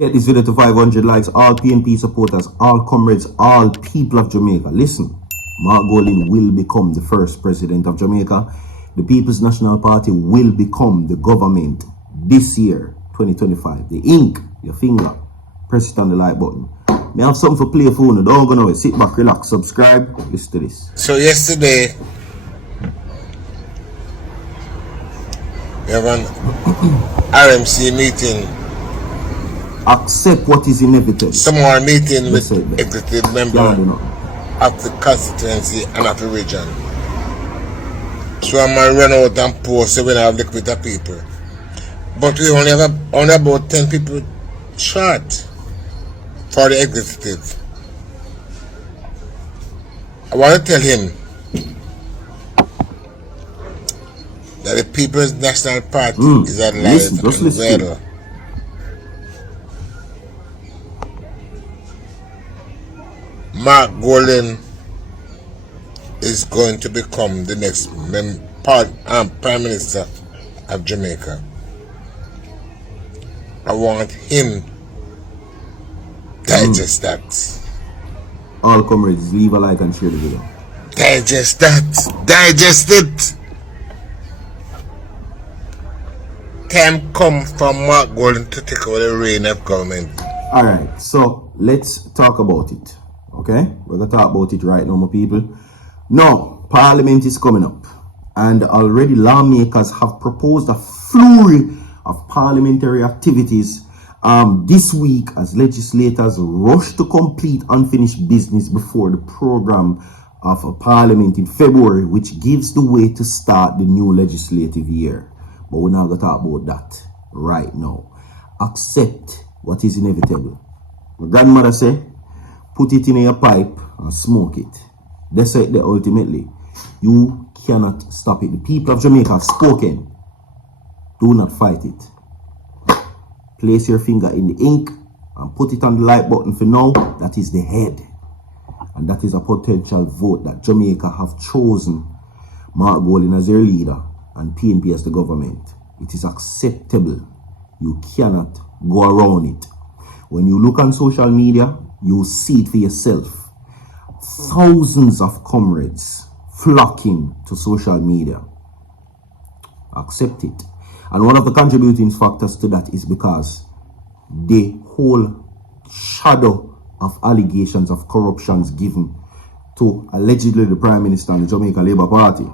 Get this video to 500 likes. All PNP supporters, all comrades, all people of Jamaica. Listen, Mark Golding will become the first president of Jamaica. The People's National Party will become the government this year, 2025. The ink, your finger, press it on the like button. May I have something for play phone. Don't go nowhere. Sit back, relax, subscribe. Listen to this. So yesterday, we have an RMC meeting. Accept what is inevitable. Tomorrow meeting with executive member of the constituency and of the region. So I might run out and post so we don't have liquid of people. But we only have only about 10 people short for the executive. I want to tell him that the People's National Party is alive and well. Mark Golding is going to become the next Prime Minister of Jamaica. I want him digest that. All comrades, leave a like and share the video. Digest that. Digest it. Time come for Mark Golding to take over the reign of government. Alright, so let's talk about it. Okay, we're gonna talk about it right now, my people. Now, Parliament is coming up, and already lawmakers have proposed a flurry of parliamentary activities this week as legislators rush to complete unfinished business before the program of a parliament in February, which gives the way to start the new legislative year. But we're not gonna talk about that right now. Accept what is inevitable. My grandmother said, put it in your pipe and smoke it. That's it there ultimately. You cannot stop it. The people of Jamaica have spoken. Do not fight it. Place your finger in the ink and put it on the like button for now. That is the head. And that is a potential vote that Jamaica have chosen Mark Golding as their leader and PNP as the government. It is acceptable. You cannot go around it. When you look on social media, you see it for yourself. Thousands of comrades flocking to social media. Accept it. And one of the contributing factors to that is because the whole shadow of allegations of corruptions given to allegedly the Prime Minister and the Jamaica Labour Party.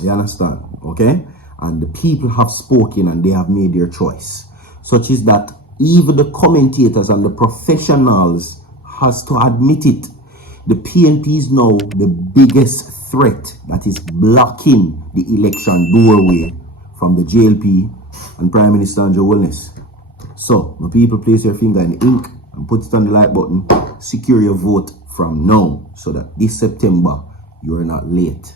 You understand? Okay? And the people have spoken and they have made their choice. Such is that even the commentators and the professionals has to admit it. The PNP is now the biggest threat that is blocking the election doorway from the JLP and Prime Minister Holness. So, my people, place your finger in the ink and put it on the like button. Secure your vote from now so that this September you are not late.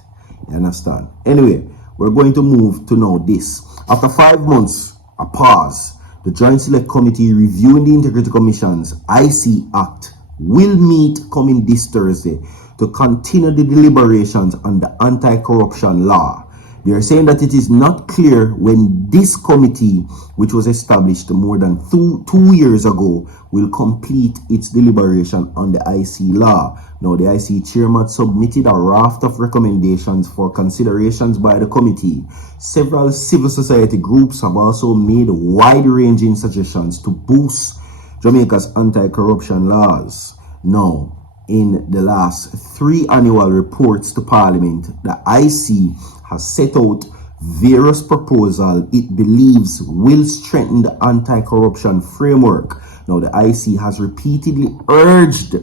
You understand? Anyway, we're going to move to now this. After 5 months, a pause. The Joint Select Committee reviewing the Integrity Commission's IC Act will meet coming this Thursday to continue the deliberations on the anti-corruption law. They are saying that it is not clear when this committee, which was established more than two years ago, will complete its deliberation on the IC law. Now, the IC chairman submitted a raft of recommendations for considerations by the committee. Several civil society groups have also made wide-ranging suggestions to boost Jamaica's anti-corruption laws. Now, in the last 3 annual reports to Parliament, the IC has set out various proposals it believes will strengthen the anti-corruption framework. Now, the IC has repeatedly urged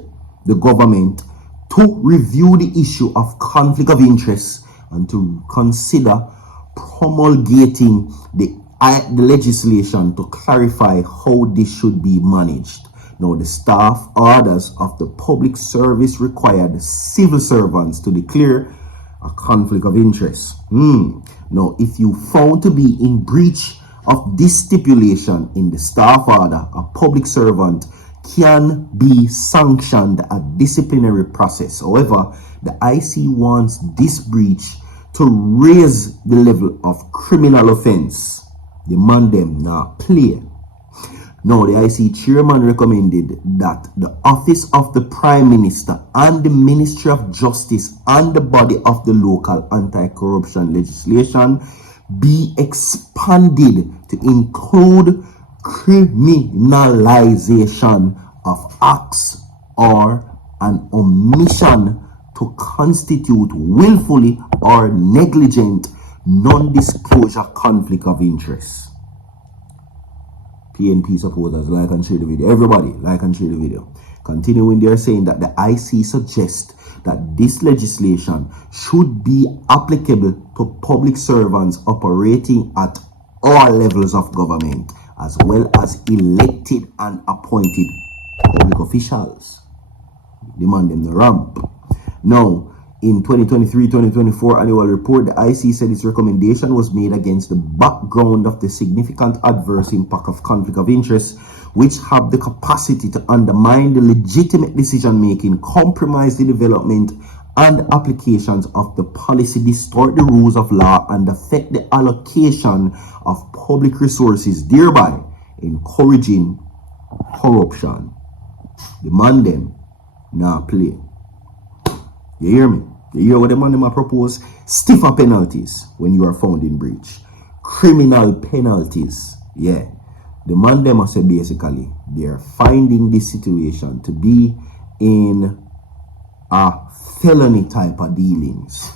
the government to review the issue of conflict of interest and to consider promulgating the legislation to clarify how this should be managed. Now, the staff orders of the public service required civil servants to declare a conflict of interest. Now, if you found to be in breach of this stipulation in the staff order, a public servant can be sanctioned a disciplinary process. However, the IC wants this breach to raise the level of criminal offense. The man them now play. Now, the IC chairman recommended that the office of the Prime Minister and the Ministry of Justice and the body of the local anti-corruption legislation be expanded to include criminalization of acts or an omission to constitute willfully or negligent non-disclosure conflict of interest. PNP supporters, like and share the video. Everybody, like and share the video. Continuing, they're saying that the IC suggests that this legislation should be applicable to public servants operating at all levels of government, as well as elected and appointed public officials. Demand them the ramp. Now, in 2023-2024 annual report, the IC said its recommendation was made against the background of the significant adverse impact of conflict of interest, which have the capacity to undermine the legitimate decision-making, compromise the development and applications of the policy, distort the rules of law, and affect the allocation of public resources, thereby encouraging corruption. Demand them, now play. You hear me? You hear what the man them propose? Stiffer penalties when you are found in breach. Criminal penalties. Yeah. The man them say basically they are finding this situation to be in a felony type of dealings.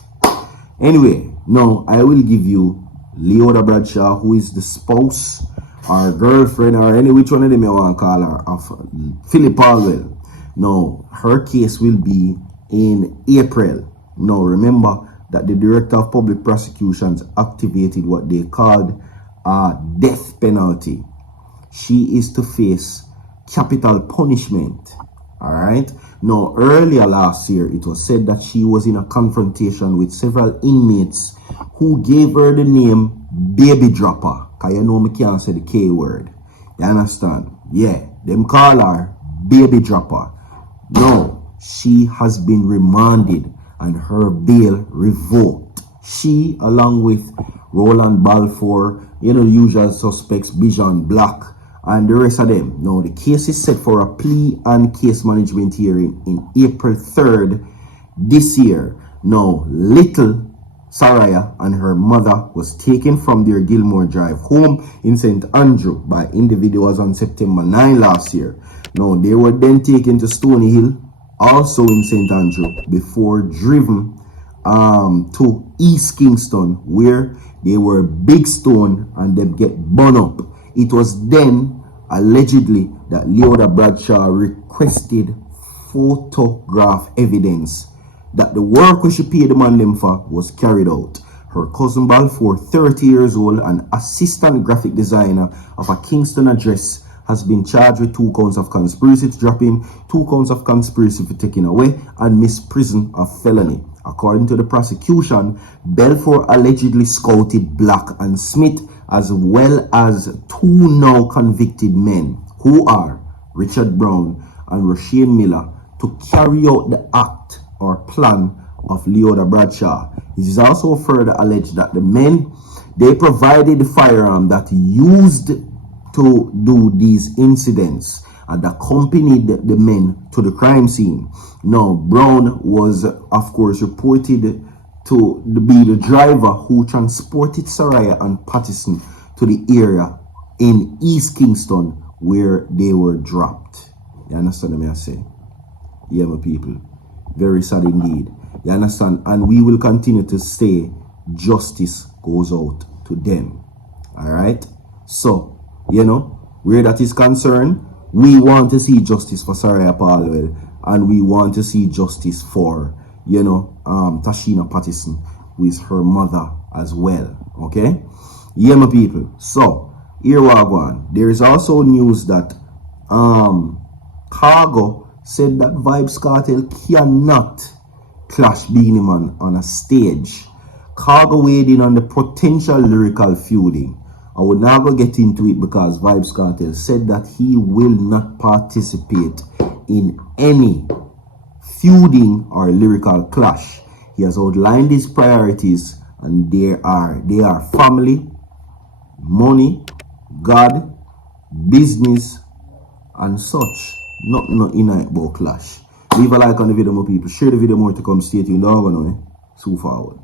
Anyway, now I will give you Leoda Bradshaw, who is the spouse or girlfriend or any which one of them you want to call her, of Philip Alwell. Now her case will be in April. Now remember that the Director of Public Prosecutions activated what they called a death penalty. She is to face capital punishment. Alright. Now earlier last year it was said that she was in a confrontation with several inmates who gave her the name Baby Dropper. Cause you know me can't say the K word. You understand? Yeah. Them call her Baby Dropper. Now she has been remanded and her bail revoked. She, along with Roland Balfour, you know, the usual suspects, Bijan Black, and the rest of them. Now, the case is set for a plea and case management hearing in April 3rd this year. Now, little Saraya and her mother was taken from their Gilmore Drive home in St. Andrew by individuals on September 9 last year. Now, they were then taken to Stony Hill, also in St. Andrew, before driven to East Kingston, where they were big stone and they get burned up. It was then allegedly that Leoda Bradshaw requested photograph evidence that the work which she paid the man them for was carried out. Her cousin Balfour, 30 years old, an assistant graphic designer of a Kingston address, has been charged with 2 counts of conspiracy to drop in, 2 counts of conspiracy for taking away, and misprision of felony. According to the prosecution, Balfour allegedly scouted Black and Smith, as well as 2 now convicted men, who are Richard Brown and Roshane Miller, to carry out the act or plan of Leoda Bradshaw. It is also further alleged that the men, they provided the firearm that used to do these incidents and accompanied the men to the crime scene. Now, Brown was, of course, reported to be the driver who transported Saraya and Pattison to the area in East Kingston where they were dropped. You understand what I say? Yeah, my people. Very sad indeed. You understand? And we will continue to say justice goes out to them. Alright? So, you know, where that is concerned, we want to see justice for Saraya Palwell, and we want to see justice for, you know, Tashina Pattison, who is her mother as well. Okay? Yeah, my people. So, here we go. There is also news that Cargo said that Vybz Cartel cannot clash Beenie Man on a stage. Cargo weighed in on the potential lyrical feuding. I would not go get into it because Vybz Cartel said that he will not participate in any feuding or lyrical clash. He has outlined his priorities, and they are family, money, God, business and such. Not in a about clash. Leave a like on the video, my people. Share the video more to come. Stay tuned. Dog, so forward.